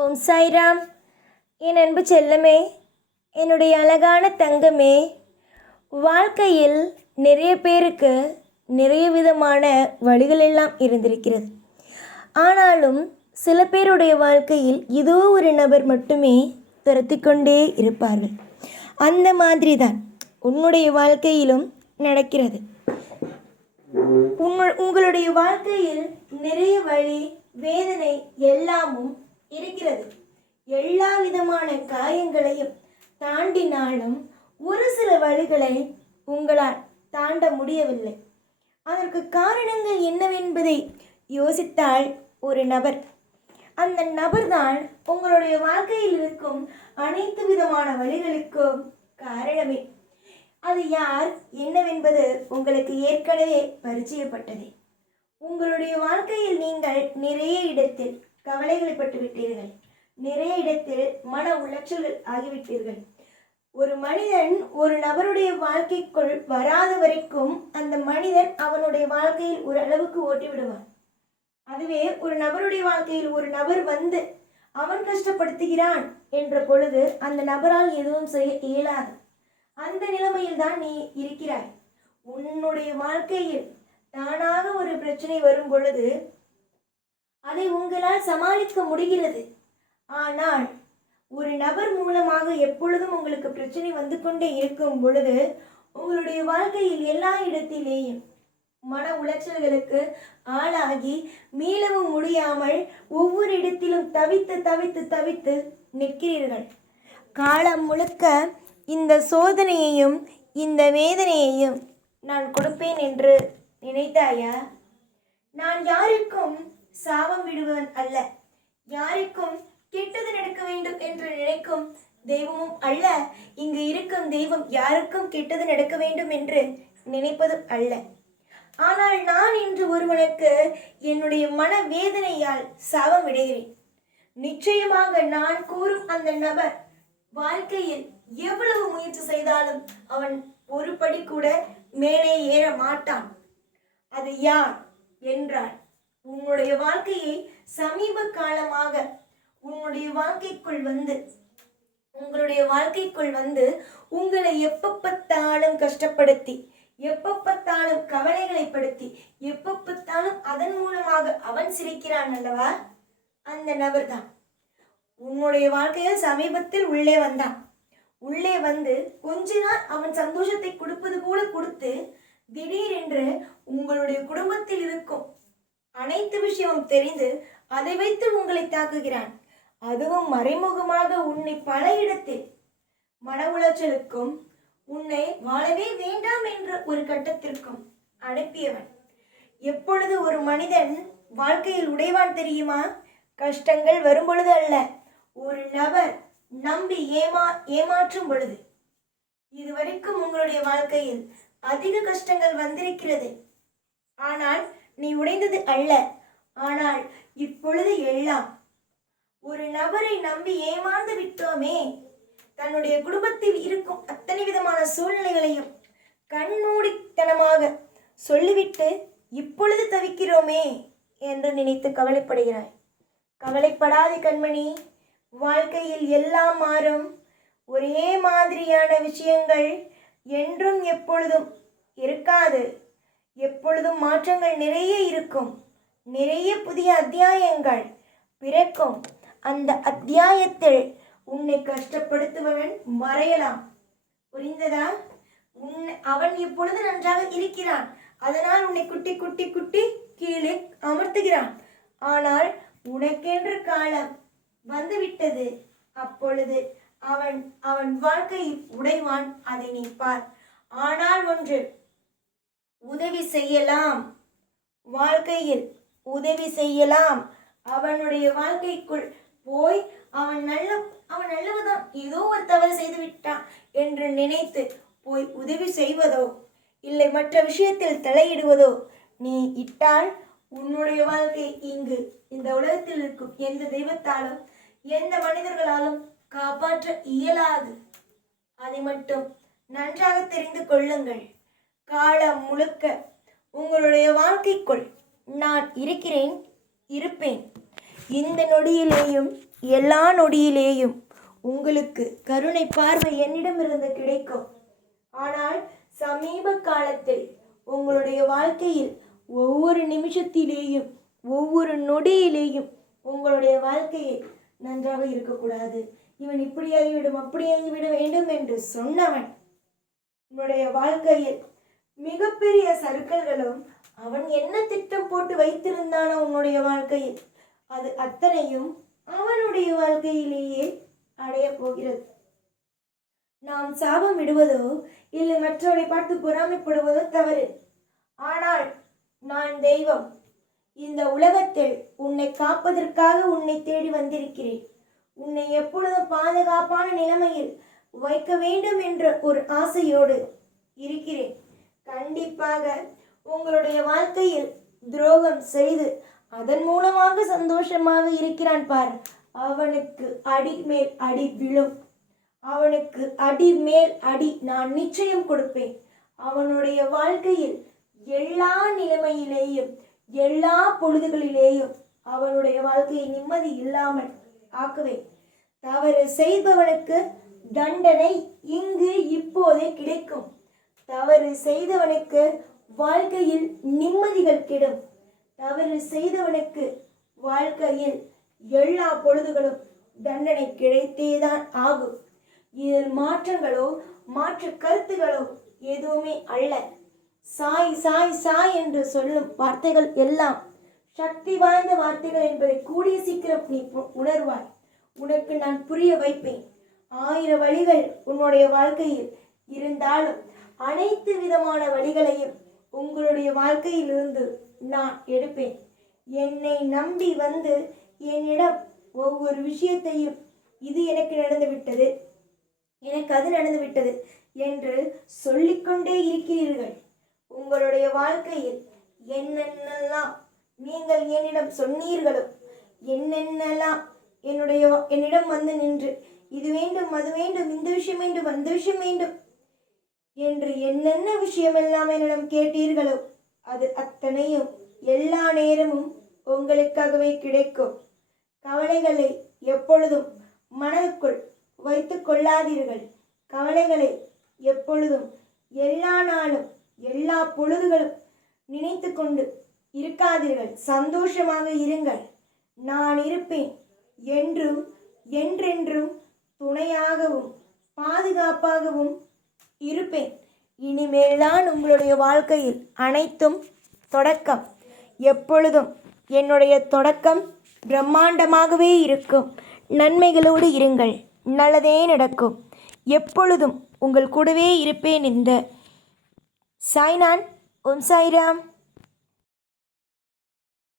ஓம் சாய்ராம். என் அன்பு செல்லமே, என்னுடைய அழகான தங்கமே, வாழ்க்கையில் நிறைய பேருக்கு நிறைய விதமான வழிகள் எல்லாம் இருந்திருக்கிறது. ஆனாலும் சில பேருடைய வாழ்க்கையில் ஏதோ ஒரு நபர் மட்டுமே துரத்தி கொண்டே இருப்பார்கள். அந்த மாதிரி தான் உன்னுடைய வாழ்க்கையிலும் நடக்கிறது. உங்களுடைய வாழ்க்கையில் நிறைய வழி, வேதனை எல்லாமும் இருக்கிறது. எல்லா விதமான காயங்களையும் தாண்டினாலும் ஒரு சில வழிகளை உங்களால் தாண்ட முடியவில்லை. அதற்கு காரணங்கள் என்னவென்பதை யோசித்தால் ஒரு நபர், அந்த நபர்தான் உங்களுடைய வாழ்க்கையில் இருக்கும் அனைத்து விதமான வழிகளுக்கும் காரணமே. அது யார் என்னவென்பது உங்களுக்கு ஏற்கனவே பரிச்சயப்பட்டதே. உங்களுடைய வாழ்க்கையில் நீங்கள் நிறைய இடத்தில் கவலைகளை பட்டு விட்டீர்கள், நிறைய இடத்தில் மன உளைச்சல்கள் ஆகிவிட்டீர்கள். ஒரு மனிதன் ஒரு நபருடைய வாழ்க்கைக்குள் வராத வரைக்கும் அந்த மனிதன் அவனுடைய வாழ்க்கையில் ஒரு அளவுக்கு ஓட்டி விடுவான். அதுவே ஒரு நபருடைய வாழ்க்கையில் ஒரு நபர் வந்து அவன் கஷ்டப்படுத்துகிறான் என்ற பொழுது அந்த நபரால் எதுவும் செய்ய இயலாது. அந்த நிலைமையில் தான் நீ இருக்கிறாய். உன்னுடைய வாழ்க்கையில் தானாக ஒரு பிரச்சனை வரும் பொழுது அதை உங்களால் சமாளிக்க முடிகிறது. ஆனால் ஒரு நபர் மூலமாக எப்பொழுதும் உங்களுக்கு பிரச்சனை வந்து கொண்டே இருக்கும் பொழுது உங்களுடைய வாழ்க்கையில் எல்லா இடத்திலேயும் மன உளைச்சல்களுக்கு ஆளாகி மீளவும் முடியாமல் ஒவ்வொரு இடத்திலும் தவித்து தவித்து தவித்து நிற்கிறீர்கள். காலம் முழுக்க இந்த சோதனையையும் இந்த வேதனையையும் நான் கொடுப்பேன் என்று நினைத்தாயா? நான் யாருக்கும் சாபம் விடுவன் அல்ல, யாருக்கும் கெட்டது நடக்க வேண்டும் என்று நினைக்கும் தெய்வமும் அல்ல. இங்கு இருக்கும் தெய்வம் யாருக்கும் கெட்டது நடக்க வேண்டும் என்று நினைப்பதும் அல்ல. ஆனால் நான் இன்று ஒருவனுக்கு என்னுடைய மன வேதனையால் சாபம் விடுகிறேன். நிச்சயமாக நான் கூறும் அந்த நபர் வாழ்க்கையில் எவ்வளவு முயற்சி செய்தாலும் அவன் ஒரு படி கூட மேலே ஏற மாட்டான். அது யார் என்றால், உன்னுடைய வாழ்க்கையை சமீப காலமாக உங்களுடைய வாழ்க்கைக்குள் வந்து உங்களை எப்ப பார்த்தாலும் கஷ்டப்படுத்தி, எப்ப பார்த்தாலும் கவலைகளை படுத்தி, எப்ப பார்த்தாலும் அதன் மூலமாக அவன் சிரிக்கிறான் அல்லவா, அந்த நபர் தான் உன்னுடைய வாழ்க்கையில் சமீபத்தில் உள்ளே வந்தான். உள்ளே வந்து கொஞ்ச நாள் அவன் சந்தோஷத்தை கொடுப்பது போல கொடுத்து திடீரென்று உங்களுடைய குடும்பத்தில் இருக்கும் அனைத்து விஷயமும் தெரிந்து அதை வைத்து உங்களை தாக்குகிறான். அதுவும் மறைமுகமாக உன்னை பல இடத்தில் மன உளைச்சலுக்கும் உன்னை வாழவே வேண்டாம் என்ற ஒரு கட்டத்திற்கும் அனுப்பியவன். எப்பொழுது ஒரு மனிதன் வாழ்க்கையில் உடைவான் தெரியுமா? கஷ்டங்கள் வரும் பொழுது அல்ல, ஒரு நபர் நம்பி ஏமாற்றும் பொழுது. இதுவரைக்கும் உங்களுடைய வாழ்க்கையில் அதிக கஷ்டங்கள் வந்திருக்கிறது. ஆனால் நீ உடைந்தது அல்ல. ஆனால் இப்பொழுது எல்லாம் ஒரு நபரை நம்பி ஏமாந்து விட்டோமே, தன்னுடைய குடும்பத்தில் இருக்கும் அத்தனை விதமான சூழ்நிலைகளையும் கண்மூடித்தனமாக சொல்லிவிட்டு இப்பொழுது தவிக்கிறோமே என்று நினைத்து கவலைப்படுகிறாய். கவலைப்படாதே கண்மணி, வாழ்க்கையில் எல்லாம் மாறும். ஒரே மாதிரியான விஷயங்கள் என்றும் எப்பொழுதும் இருக்காது. எப்பொழுதும் மாற்றங்கள் நிறைய இருக்கும். நிறைய புதிய அத்தியாயங்கள் பிறக்கும். அந்த அத்தியாயத்தில் உன்னை கஷ்டப்படுத்துபவன் மறையலாம். புரிந்ததா? அவன் இப்பொழுது நன்றாக இருக்கிறான், அதனால் உன்னை குட்டி குட்டி குட்டி கீழே அமர்த்துகிறான். ஆனால் உனக்கென்று காலம் வந்துவிட்டது. அப்பொழுது அவன் வாழ்க்கையில் உடைவான். அதை நீ பார். ஆனால் ஒன்று, உதவி செய்யலாம், வாழ்க்கையில் உதவி செய்யலாம். அவனுடைய வாழ்க்கைக்குள் போய் அவன் நல்லவதான், ஏதோ ஒரு தவறு செய்து விட்டான் என்று நினைத்து போய் உதவி செய்வதோ இல்லை மற்ற விஷயத்தில் தலையிடுவதோ நீ இட்டால் உன்னுடைய வாழ்க்கை இங்கு இந்த உலகத்தில் இருக்கும் எந்த தெய்வத்தாலும் எந்த மனிதர்களாலும் காப்பாற்ற இயலாது. அதை மட்டும் நன்றாக தெரிந்து கொள்ளுங்கள். காலம் முழுக்க உங்களுடைய வாழ்க்கைக்குள் நான் இருக்கிறேன், இருப்பேன். இந்த நொடியிலேயும் எல்லா நொடியிலேயும் உங்களுக்கு கருணை பார்வை என்னிடமிருந்து கிடைக்கும். ஆனால் சமீப காலத்தில் உங்களுடைய வாழ்க்கையில் ஒவ்வொரு நிமிஷத்திலேயும் ஒவ்வொரு நொடியிலேயும் உங்களுடைய வாழ்க்கையை நன்றாக இருக்கக்கூடாது, இவன் இப்படியாகிவிடும் அப்படியாகிவிட வேண்டும் என்று சொன்னவன் உன்னுடைய வாழ்க்கையில் மிகப்பெரிய சர்க்கிள்களும் அவன் என்ன திட்டம் போட்டு வைத்திருந்தானோ உன்னுடைய வாழ்க்கையில் அது அத்தனையும் அவனுடைய வாழ்க்கையிலேயே அடைய போகிறது. நாம் சாபம் விடுவதோ இல்லை மற்றவரை பார்த்து பொறாமைப்படுவதோ தவறு. ஆனால் நான் தெய்வம், இந்த உலகத்தில் உன்னை காப்பதற்காக உன்னை தேடி வந்திருக்கிறேன். உன்னை எப்பொழுதும் பாதுகாப்பான நிலைமையில் வைக்க வேண்டும் என்ற ஒரு ஆசையோடு இருக்கிறேன். கண்டிப்பாக உங்களுடைய வாழ்க்கையில் துரோகம் செய்து அதன் மூலமாக சந்தோஷமாக இருக்கிறான் பார், அவனுக்கு அடி மேல் அடி விழும். அவனுக்கு அடி மேல் அடி நான் நிச்சயம் கொடுப்பேன். அவனுடைய வாழ்க்கையில் எல்லா நிலைமையிலேயும் எல்லா பொழுதுகளிலேயும் அவனுடைய வாழ்க்கையை நிம்மதி இல்லாமல் ஆக்குவேன். தவறு செய்பவனுக்கு தண்டனை இங்கு இப்போதே கிடைக்கும். தவறு செய்தவனுக்கு வாழ்க்கையில் நிம்மதிகள் கெடும். தவறு செய்தவனுக்கு வாழ்க்கையில் எல்லா பொழுதுகளும் தண்டனை கிடைத்தேதான் ஆகும். இதில் மாற்றங்களோ மாற்று கருத்துகளோ எதுவுமே அல்ல. சாய் சாய் சாய் என்று சொல்லும் வார்த்தைகள் எல்லாம் சக்தி வாய்ந்த வார்த்தைகள் என்பதை கூடிய சீக்கிரம் நீ உணர்வாய். உனக்கு நான் புரிய வைப்பேன். 1000 வழிகள் உன்னுடைய வாழ்க்கையில் இருந்தாலும் அனைத்து விதமான வழிகளையும் உங்களுடைய வாழ்க்கையிலிருந்து நான் எடுப்பேன். என்னை நம்பி வந்து என்னிடம் ஒவ்வொரு விஷயத்தையும் இது எனக்கு நடந்து விட்டது, எனக்கு அது நடந்து விட்டது என்று சொல்லிக்கொண்டே இருக்கிறீர்கள். உங்களுடைய வாழ்க்கையில் என்னென்னலாம் நீங்கள் என்னிடம் சொன்னீர்களோ, என்னென்னலாம் என்னிடம் வந்து நின்று இது வேண்டும் அது வேண்டும் இந்த விஷயம் வேண்டும் அந்த விஷயம் வேண்டும் என்று என்னென்ன விஷயமெல்லாம் என்னிடம் கேட்டீர்களோ அது அத்தனையும் எல்லா நேரமும் உங்களுக்காகவே கிடைக்கும். கவலைகளை எப்பொழுதும் மனதுக்குள் வைத்து கொள்ளாதீர்கள். கவலைகளை எப்பொழுதும் எல்லா நாளும் எல்லா பொழுதுகளும் நினைத்து கொண்டு இருக்காதீர்கள். சந்தோஷமாக இருங்கள். நான் இருப்பேன். என்றும் என்றென்றும் துணையாகவும் பாதுகாப்பாகவும் இருப்பேன். இனிமேல்தான் உங்களுடைய வாழ்க்கையில் அனைத்தும் தொடக்கம். எப்பொழுதும் என்னுடைய தொடக்கம் பிரம்மாண்டமாகவே இருக்கும். நன்மைகளோடு இருங்கள், நல்லதே நடக்கும். எப்பொழுதும் உங்கள் கூடவே இருப்பேன். இந்த சாய்நான். ஓம் சாய்ராம்.